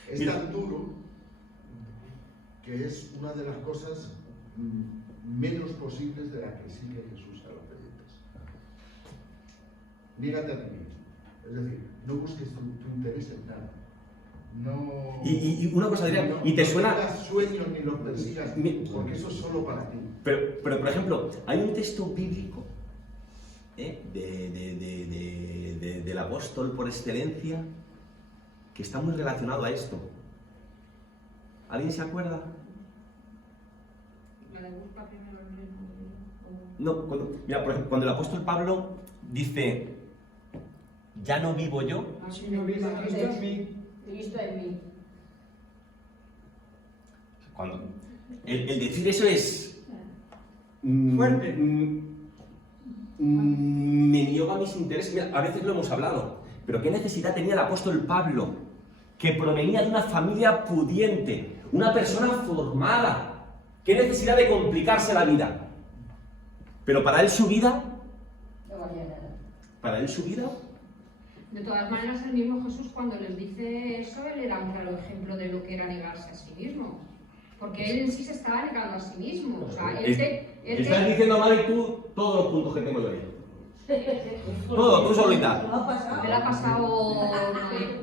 Es Mira. tan duro que es una de las cosas menos posibles de las que exige Jesús a los creyentes. Niégate a ti mismo. Es decir, no busques tu interés en nada. No, Y una cosa, Adrián, no, ¿y te no suena? tengas sueños ni los persigas, porque eso es solo para ti. Pero, por ejemplo, hay un texto bíblico del apóstol por excelencia que está muy relacionado a esto. ¿Alguien se acuerda? La de busca primero el reino de Dios. No, mira, por ejemplo, cuando el apóstol Pablo dice, ya no vivo yo, Así no viva Cristo en mí. Cristo en mí. cuando el decir eso es Fuerte. me niego a mis intereses. Mira, a veces lo hemos hablado, pero ¿qué necesidad tenía el apóstol Pablo, que provenía de una familia pudiente, una persona formada? ¿Qué necesidad de complicarse la vida? Pero para él su vida, No valía nada. para él su vida, De todas maneras, el mismo Jesús, cuando les dice eso, él era un claro ejemplo de lo que era negarse a sí mismo. Porque él en sí se estaba negando a sí mismo. O sea, estás diciendo, Mari, tú todos los puntos que tengo yo ahí. Todo, tú solita. Me la ha pasado Noé.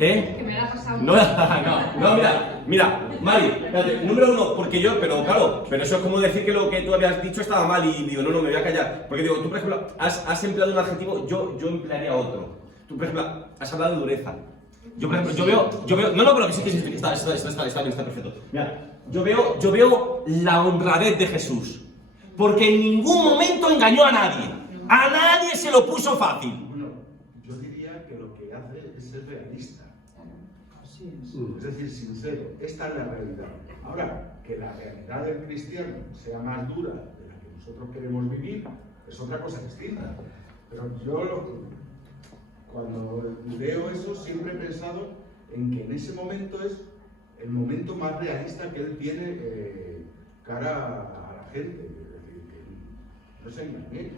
¿Eh? Que me la ha pasado No, mira, Mari, espérate, número uno, porque yo, pero claro, pero eso es como decir que lo que tú habías dicho estaba mal y digo, no, me voy a callar. Porque digo, tú, por ejemplo, has empleado un adjetivo, yo emplearía otro. Tú, por ejemplo, has hablado de dureza. Yo, por ejemplo, yo veo, no, pero que sí, está bien, está perfecto. Mira, yo veo la honradez de Jesús, porque en ningún momento engañó a nadie se lo puso fácil. Bueno, yo diría que lo que hace es ser realista. Así es. Es decir, sincero. Esta es la realidad. Ahora, que la realidad del cristiano sea más dura de la que nosotros queremos vivir, es otra cosa distinta. Pero yo, cuando leo eso, siempre he pensado en que en ese momento es el momento más realista que él tiene cara a la gente. Es decir, que no se engañe,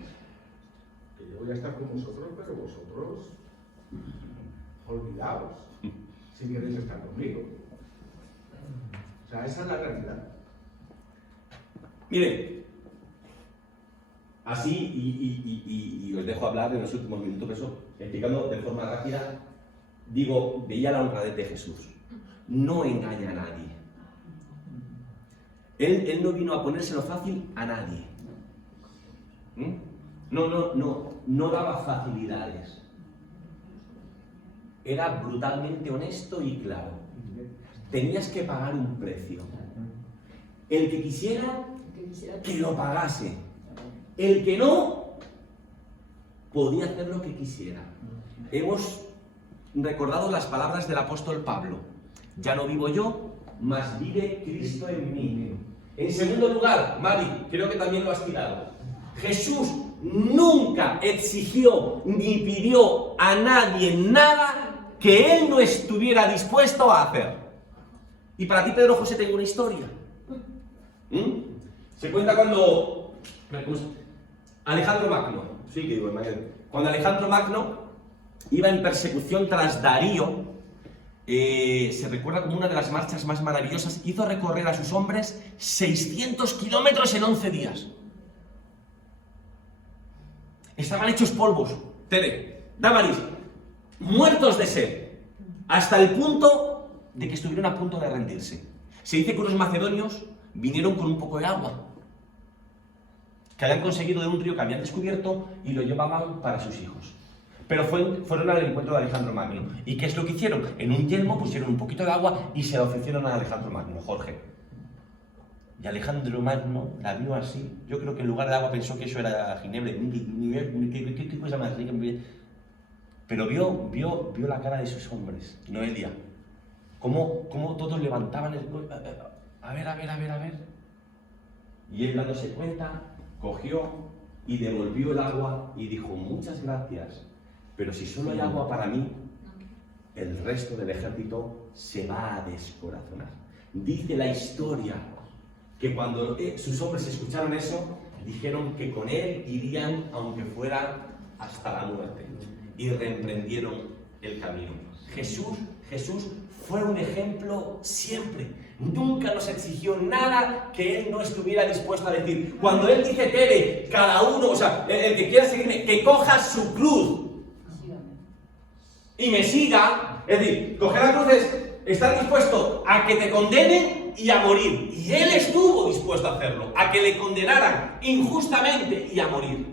que yo voy a estar con vosotros, pero vosotros olvidaos si queréis estar conmigo. O sea, esa es la realidad. Miren, así, y os dejo hablar en los últimos minutos, pero eso, explicando de forma rápida, digo, veía la honradez de Jesús. No engaña a nadie. Él no vino a ponérselo fácil a nadie. No daba facilidades. Era brutalmente honesto y claro. Tenías que pagar un precio. El que quisiera, que lo pagase. El que no, podía hacer lo que quisiera. Hemos recordado las palabras del apóstol Pablo. Ya no vivo yo, mas vive Cristo en mí. En segundo lugar, Mari, creo que también lo has tirado. Jesús nunca exigió ni pidió a nadie nada que él no estuviera dispuesto a hacer. Y para ti, Pedro José, tengo una historia. Se cuenta cuando Alejandro Magno, sí que digo, cuando Alejandro Magno iba en persecución tras Darío, se recuerda como una de las marchas más maravillosas, hizo recorrer a sus hombres 600 kilómetros en 11 días. Estaban hechos polvos, Tere, Damaris, muertos de sed, hasta el punto de que estuvieron a punto de rendirse. Se dice que unos macedonios vinieron con un poco de agua que habían conseguido de un río que habían descubierto y lo llevaban para sus hijos. Pero fueron al encuentro de Alejandro Magno. ¿Y qué es lo que hicieron? En un yelmo pusieron un poquito de agua y se la ofrecieron a Alejandro Magno, Jorge. Y Alejandro Magno la vio así. Yo creo que en lugar de agua pensó que eso era ginebra. ¿Qué cosa más rica? Pero vio la cara de sus hombres, Noelia. Cómo todos levantaban el cuello. A ver. Y él, dándose cuenta, cogió y devolvió el agua y dijo: muchas gracias, pero si solo hay agua para mí, el resto del ejército se va a descorazonar. Dice la historia que cuando sus hombres escucharon eso, dijeron que con él irían aunque fuera hasta la muerte y reemprendieron el camino. Jesús fue un ejemplo siempre. Nunca nos exigió nada que él no estuviera dispuesto a decir. Cuando él dice, Tere, cada uno, o sea, el que quiera seguirme, que coja su cruz y me siga, es decir, coger la cruz es estar dispuesto a que te condenen y a morir. Y él estuvo dispuesto a hacerlo, a que le condenaran injustamente y a morir.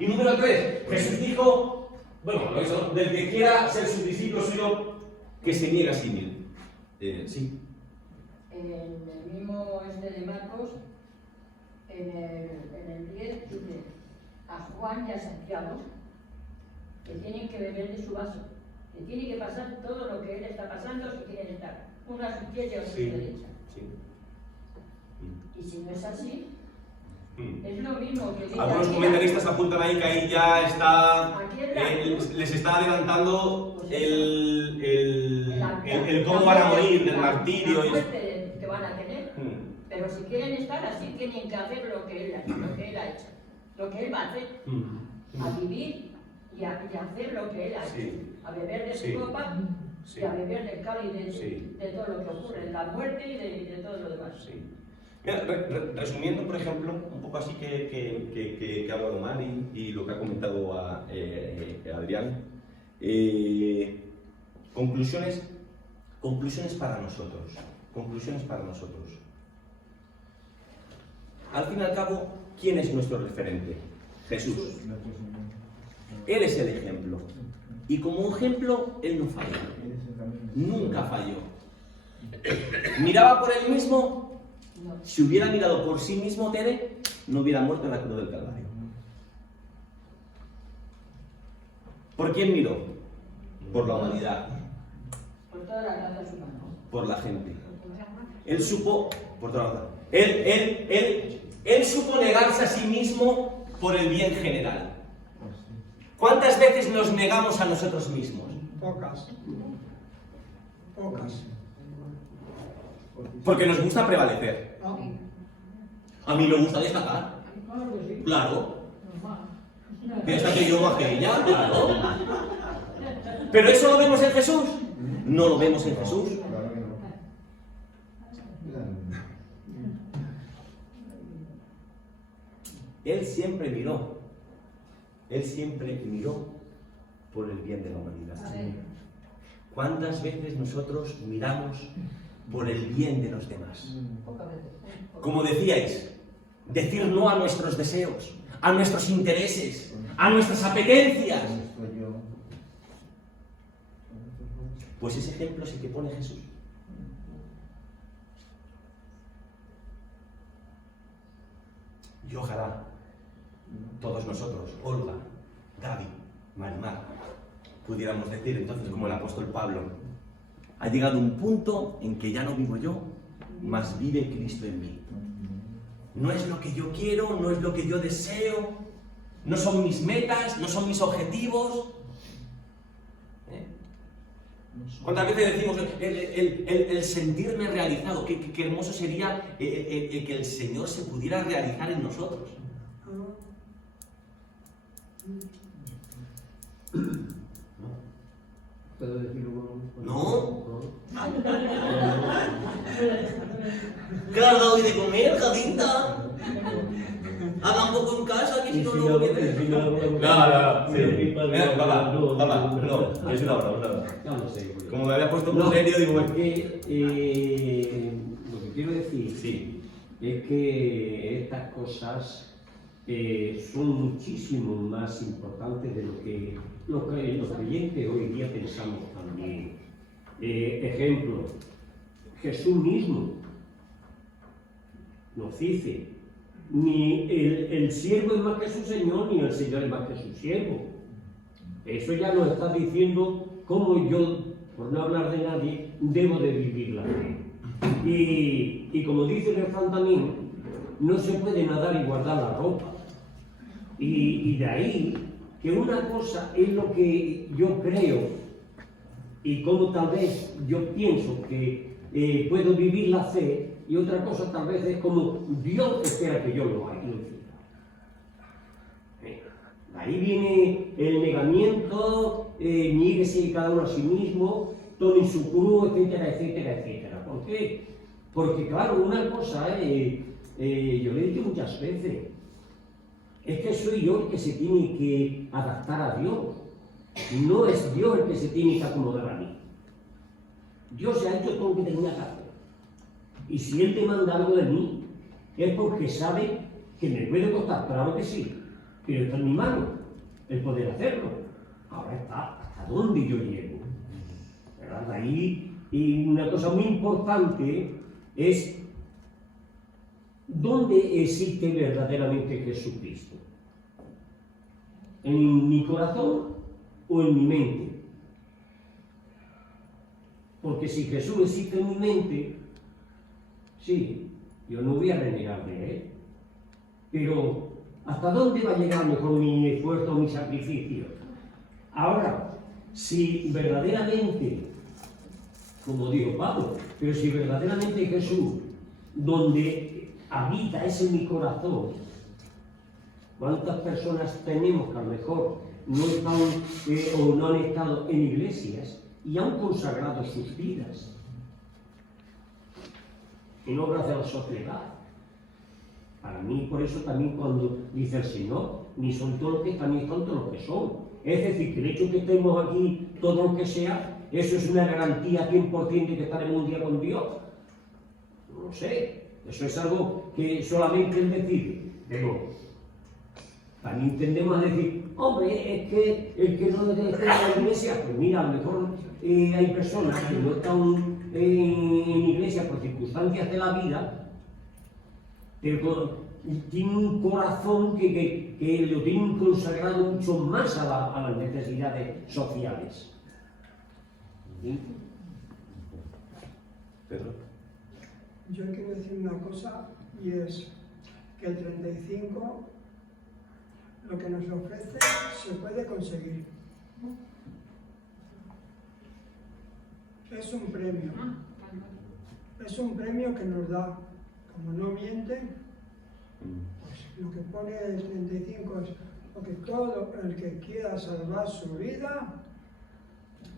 Y número 3, Jesús dijo, bueno, lo hizo, del que quiera ser su discípulo suyo, que se niegue a sí mismo. Sí. En el mismo de Marcos, en el 10, dice a Juan y a Santiago que tienen que beber de su vaso, que tiene que pasar todo lo que él está pasando si quieren estar, uno a su izquierda y otro a su derecha. Y si no es así, es lo mismo que dice. Algunos comentaristas apuntan ahí que ahí ya está, les está adelantando el cómo van a morir, del martirio. La muerte que van a tener. Pero si quieren estar así, tienen que hacer lo que él ha hecho, lo que él va a hacer, a vivir y a hacer lo que él ha hecho, a beber de su copa y a beber del cáliz de todo lo que ocurre, de la muerte y de todo lo demás. Mira, resumiendo, por ejemplo, un poco así que ha hablado Mari y lo que ha comentado Adrián, conclusiones para nosotros. Al fin y al cabo, ¿quién es nuestro referente? Jesús. Él es el ejemplo. Y como ejemplo, él no falló. Nunca falló. ¿Miraba por él mismo? Si hubiera mirado por sí mismo, Tere, no hubiera muerto en la cruz del Calvario. ¿Por quién miró? Por la humanidad. Por toda la raza humana. Por la gente. Él supo, por toda la raza. Él supo negarse a sí mismo por el bien general. ¿Cuántas veces nos negamos a nosotros mismos? Pocas. Porque nos gusta prevalecer. A mí me gusta destacar. Claro. Piensa que yo más que ella, claro. ¿Pero eso lo vemos en Jesús? No lo vemos en Jesús. Él siempre miró por el bien de la humanidad. ¿Cuántas veces nosotros miramos por el bien de los demás? Como decíais, decir no a nuestros deseos, a nuestros intereses, a nuestras apetencias. Pues ese ejemplo es el que pone Jesús. Y ojalá todos nosotros, Olga, Gaby, Marimar, pudiéramos decir entonces como el apóstol Pablo, ha llegado un punto en que ya no vivo yo, mas vive Cristo en mí. No es lo que yo quiero, no es lo que yo deseo, no son mis metas, no son mis objetivos. ¿Cuántas veces decimos el sentirme realizado? Qué hermoso sería que el Señor se pudiera realizar en nosotros. ¿Puedo decir uno? ¿No? ¿Qué le has dado hoy de comer, Jacinta? Haga un poco en casa, que si no, no quieres. No, papá, no, es una broma. Como me había puesto muy serio, digo, lo que quiero decir es que estas cosas son muchísimo más importantes de lo que los creyentes hoy día pensamos también. Ejemplo, Jesús mismo nos dice, ni el siervo es más que su señor, ni el señor es más que su siervo. Eso ya nos está diciendo cómo yo, por no hablar de nadie, debo de vivir la fe. Y como dice el refrán también, no se puede nadar y guardar la ropa. Y de ahí que una cosa es lo que yo creo y cómo tal vez yo pienso que puedo vivir la fe, y otra cosa tal vez es como Dios espera que yo lo haga. Ahí viene el negamiento, niéguese cada uno a sí mismo, tomen su cruz, etcétera, etcétera, etcétera. ¿Por qué? Porque claro, una cosa, yo le he dicho muchas veces, es que soy yo el que se tiene que adaptar a Dios, no es Dios el que se tiene que acomodar a mí. Dios ha hecho todo lo que tenía que hacer. Y si Él demanda algo de mí, es porque sabe que me puede costar, claro que sí, pero está en mi mano el poder hacerlo. Ahora está hasta dónde yo llego. ¿Verdad? Ahí, y una cosa muy importante es dónde existe verdaderamente Jesucristo. ¿En mi corazón o en mi mente? Porque si Jesús existe en mi mente, sí, yo no voy a renegar de Él. Pero, ¿hasta dónde va a llegar mejor mi esfuerzo o mi sacrificio? Ahora, si verdaderamente, como dijo Pablo, pero si verdaderamente Jesús, donde habita es en mi corazón, ¿cuántas personas tenemos que a lo mejor no están o no han estado en iglesias y han consagrado sus vidas en obras de la sociedad? Para mí, por eso también cuando dice el Señor, ni son todos los que están, ni son todos los que son. Es decir, que el hecho de que estemos aquí, todo lo que sea, eso es una garantía 100% de que estaremos un día con Dios. No lo sé, eso es algo que solamente Él decide. Pero también tendemos a decir, hombre, es que el que no está en la iglesia, pues mira, a lo mejor hay personas que no están en iglesia por circunstancias de la vida, pero tiene un corazón que lo tienen consagrado mucho más a las necesidades sociales. ¿Sí? Pedro. Yo quiero decir una cosa, y es que el 35, lo que nos ofrece, se puede conseguir. Es un premio. Es un premio que nos da. Como no miente, pues lo que pone el 35 es porque todo el que quiera salvar su vida,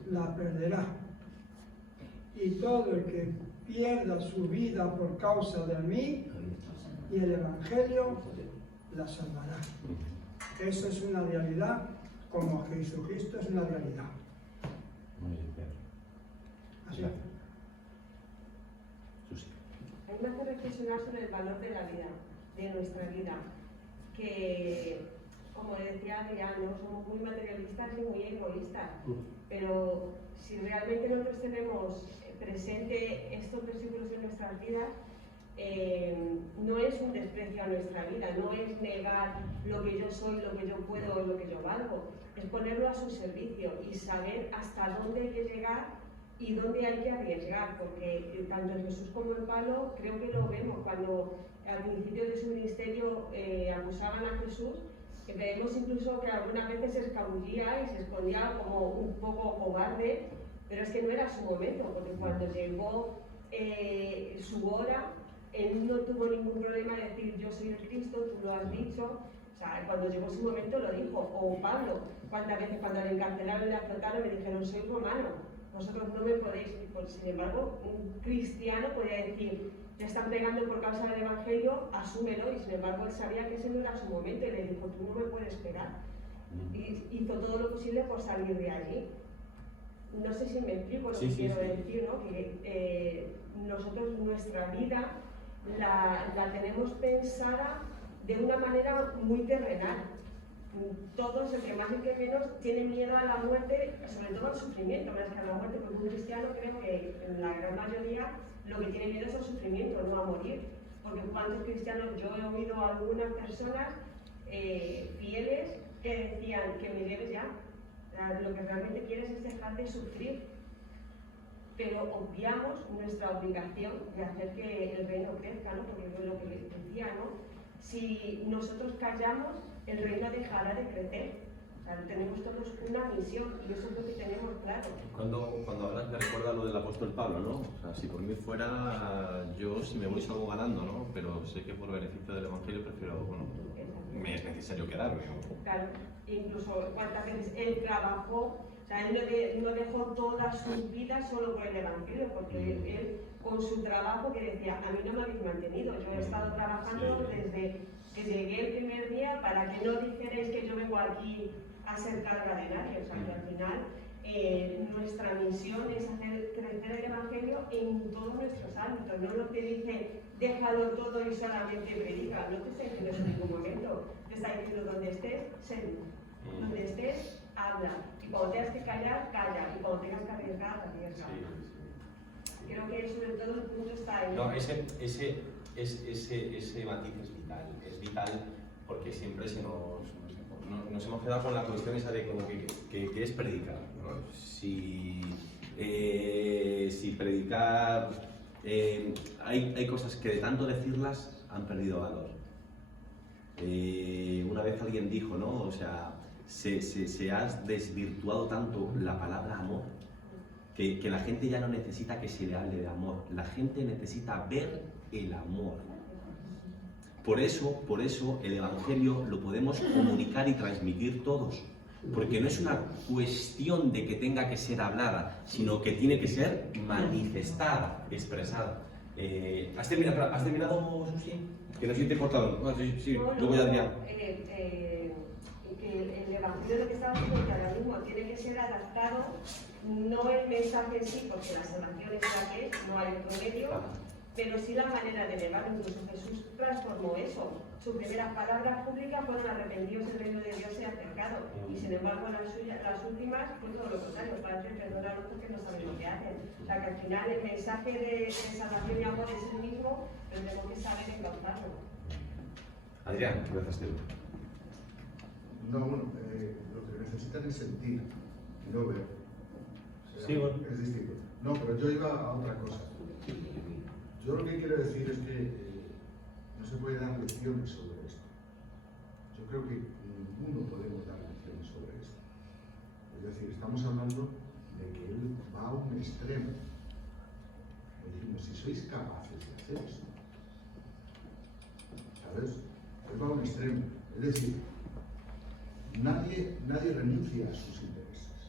la perderá. Y todo el que pierda su vida por causa de mí y el Evangelio, la salvará. Eso es una realidad, como Jesucristo es una realidad. Muy bien, Pedro. Así. Susi. A mí me hace reflexionar sobre el valor de la vida, de nuestra vida, que, como decía Adrián, ¿no? Somos muy materialistas y muy egoístas, pero si realmente nosotros tenemos presente estos versículos en nuestras vidas, no es un desprecio a nuestra vida, no es negar lo que yo soy, lo que yo puedo, lo que yo valgo, es ponerlo a su servicio y saber hasta dónde hay que llegar y dónde hay que arriesgar, porque tanto en Jesús como en Pablo creo que lo vemos cuando al principio de su ministerio acusaban a Jesús, que vemos incluso que algunas veces se escabullía y se escondía como un poco cobarde, pero es que no era su momento, porque cuando llegó su hora, él no tuvo ningún problema de decir yo soy el Cristo, tú lo has dicho. O sea, cuando llegó su momento lo dijo. O Pablo, cuántas veces cuando le encarcelaron y le azotaron le dijeron soy romano, vosotros no me podéis. Pues, sin embargo, un cristiano podría decir te están pegando por causa del Evangelio, asúmelo, y sin embargo él sabía que ese no era su momento y le dijo tú no me puedes pegar. Y hizo todo lo posible por salir de allí. No sé si me explico lo que quiero decir, ¿no? Que nosotros nuestra vida la tenemos pensada de una manera muy terrenal. Todos, el que más y el que menos, tiene miedo a la muerte, sobre todo al sufrimiento, más que a la muerte, porque un cristiano creo que en la gran mayoría lo que tiene miedo es al sufrimiento, no a morir. Porque cuántos cristianos, yo he oído a algunas personas fieles que decían que me lleves ya. Lo que realmente quieres es dejar de sufrir, pero obviamos nuestra obligación de hacer que el reino crezca, ¿no? Porque es lo que les decía, ¿no? Si nosotros callamos, el reino dejará de crecer. O sea, tenemos todos una misión y eso es lo que tenemos claro. Cuando hablas me recuerda lo del apóstol Pablo, ¿no? O sea, si por mí fuera, yo si me voy salgo ganando, ¿no? Pero sé que por beneficio del Evangelio prefiero, bueno, me es necesario quedarme, ¿no? Claro. incluso cuántas veces él trabajó, o sea, él no dejó toda su vida solo por el Evangelio, porque él con su trabajo que decía, a mí no me habéis mantenido, yo he estado trabajando desde que llegué el primer día para que no dijerais que yo vengo aquí a ser carga de nadie, o sea, que al final nuestra misión es hacer crecer el Evangelio en todos nuestros ámbitos, no lo que dice déjalo todo y solamente predica, no te está diciendo eso en ningún momento, te está diciendo donde estés, sé luz, donde estés, habla, y cuando tengas que callar, calla, y cuando tengas que arriesgar, arriesga. Creo que sobre todo el punto está ahí. No, ese matiz es vital porque siempre nos hemos quedado con la cuestión esa de como que es predicar, ¿no? Si predicar, hay cosas que de tanto decirlas han perdido valor. Una vez alguien dijo, ¿no? O sea, se ha desvirtuado tanto la palabra amor que la gente ya no necesita que se le hable de amor, la gente necesita ver el amor. Por eso el Evangelio lo podemos comunicar y transmitir todos, porque no es una cuestión de que tenga que ser hablada, sino que tiene que ser manifestada, expresada. ¿Has terminado, Susi? Que no sé si te he cortado. Sí, luego ya Adrián. Que el Evangelio lo que estamos diciendo que ahora mismo tiene que ser adaptado, no el mensaje en sí, porque la salvación es la que es, no hay otro medio, pero sí la manera de llevarlo. Incluso Jesús transformó eso. Sus primeras palabras públicas fueron arrepentidos, el reino de Dios se ha acercado. Y sin embargo las últimas fue todo lo contrario, Padre, perdónanos porque no saben lo que hacen. O sea que al final el mensaje de salvación y amor es el mismo, pero tenemos que saber encauzarlo. Adrián, empezaste tú. No, bueno, lo que necesitan es sentir, no ver. O sea, Sí, bueno. Es distinto. No, pero yo iba a otra cosa. Yo lo que quiero decir es que no se puede dar lecciones sobre esto. Yo creo que ninguno podemos dar lecciones sobre esto. Es decir, estamos hablando de que él va a un extremo. Le decimos, si sois capaces de hacer esto, ¿sabes? Él va a un extremo. Es decir, nadie renuncia a sus intereses.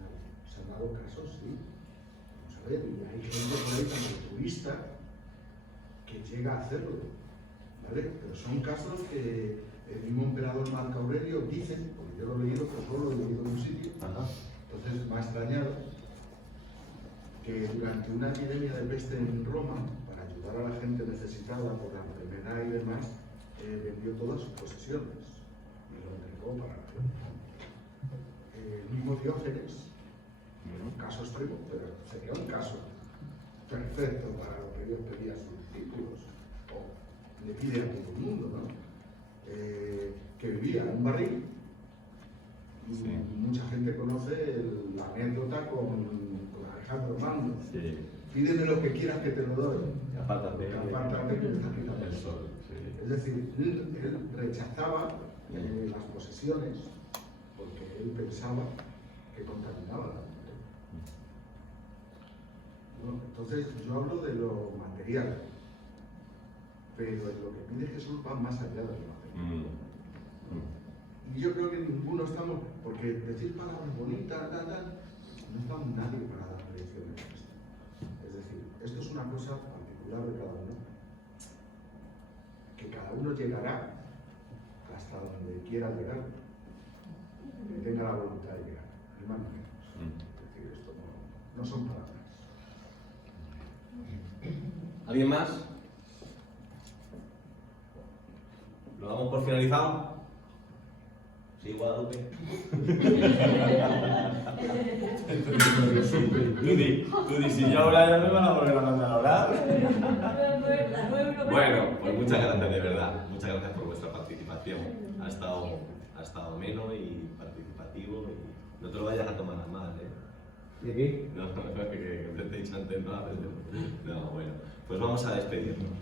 Nadie. Se han dado casos, sí. Vamos a ver, y hay gente por ahí tan turista que llega a hacerlo, ¿vale? Pero son casos que el mismo emperador Marco Aurelio dice, porque yo lo he leído, pero solo lo he leído en un sitio, entonces me ha extrañado que durante una epidemia de peste en Roma, para ayudar a la gente necesitada por la enfermedad y demás, vendió todas sus posesiones. El mismo Diógenes, un caso extremo, pero sería un caso perfecto para lo que Dios pedía a sus discípulos, o le pide a todo el mundo, ¿no? Que vivía en un barril, y mucha gente conoce la anécdota con Alejandro Magno. Sí. Pídeme lo que quieras que te lo doy. Apártate que te está quitando el sol. Sí. Es decir, él rechazaba las posesiones porque él pensaba que contaminaba la mente. ¿No? Entonces yo hablo de lo material, pero lo que pide Jesús va más allá de lo material. Y yo creo que ninguno estamos, porque decir palabras bonitas, no estamos nadie para dar lecciones de esto. Es decir, esto es una cosa particular de cada uno, que cada uno llegará hasta donde quiera llegar, que tenga la voluntad de llegar, ni más ni menos. Es decir, esto no son palabras. ¿Alguien más? ¿Lo damos por finalizado? Sí, Guadalupe. Tú di, si yo hablar ya me van a volver a mandar a hablar. Bueno, pues muchas gracias, de verdad. Muchas gracias por vuestra participación. Ha estado ameno y participativo y no te lo vayas a tomar mal, ¿eh? ¿Y aquí? No, que te he dicho antes, no, bueno, pues vamos a despedirnos.